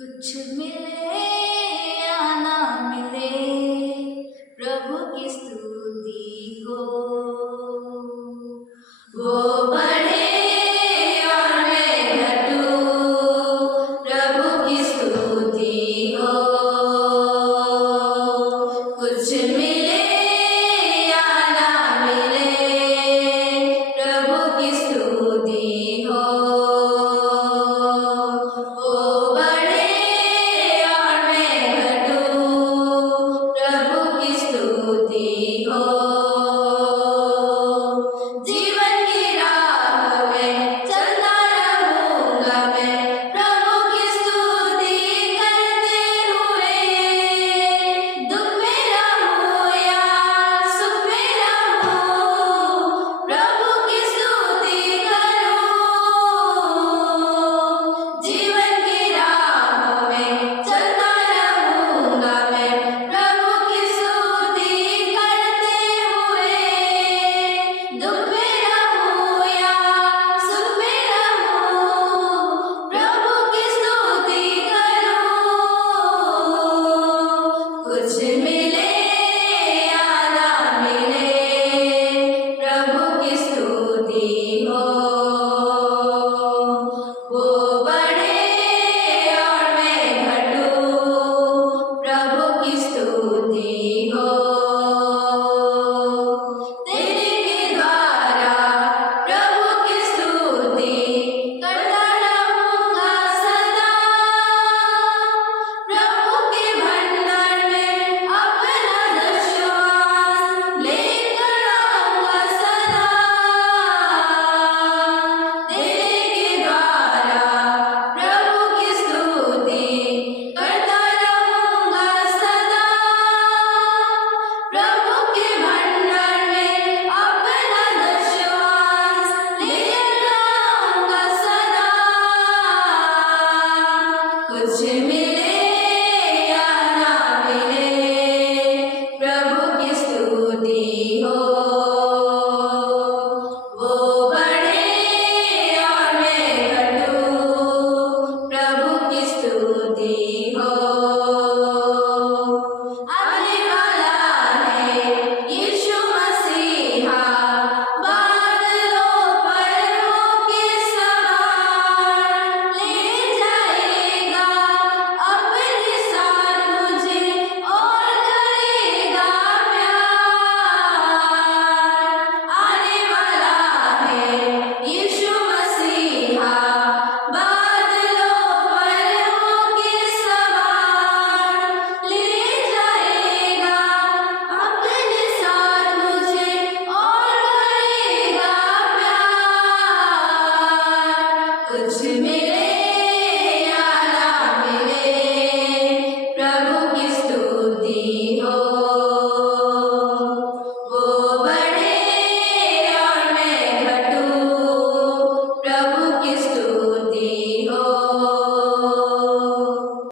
कुछ मिले या ना मिले, प्रभु की स्तुति हो। वो बढ़े और मैं घटूं, प्रभु की स्तुति हो। कुछ मिले या ना मिले, प्रभु की स्तुति हो। वो बढ़े और मैं घटूं, प्रभु की स्तुति हो। जीवन की राह में चलता रहूंगा मैं, प्रभु की स्तुति करते हुए। दुख में रहूं या सुख में रहूं, प्रभु की स्तुति करूं। जीवन की राह में चलता रहूंगा मैं, प्रभु की स्तुति करते हुए। दुख में रहूं या सुख में रहूं, प्रभु की स्तुति करूं। कुछ मिले या ना मिले, प्रभु की स्तुति हो। वो बढ़े और मैं घटूं, प्रभु की स्तुति हो। तेरे के द्वारा प्रभु की स्तुति करता रहूंगा सदा। प्रभु के भंडार में अपना विश्वास लेकर आऊंगा सदा। तेरे के द्वारा प्रभु की स्तुति करता रहूंगा सदा। प्रभु के भंडार में अपना विश्वास लेकर आऊंगा सदा। कुछ मिले या ना मिले, प्रभु की स्तुति हो। वो बढ़े और मैं घटूं, प्रभु की स्तुति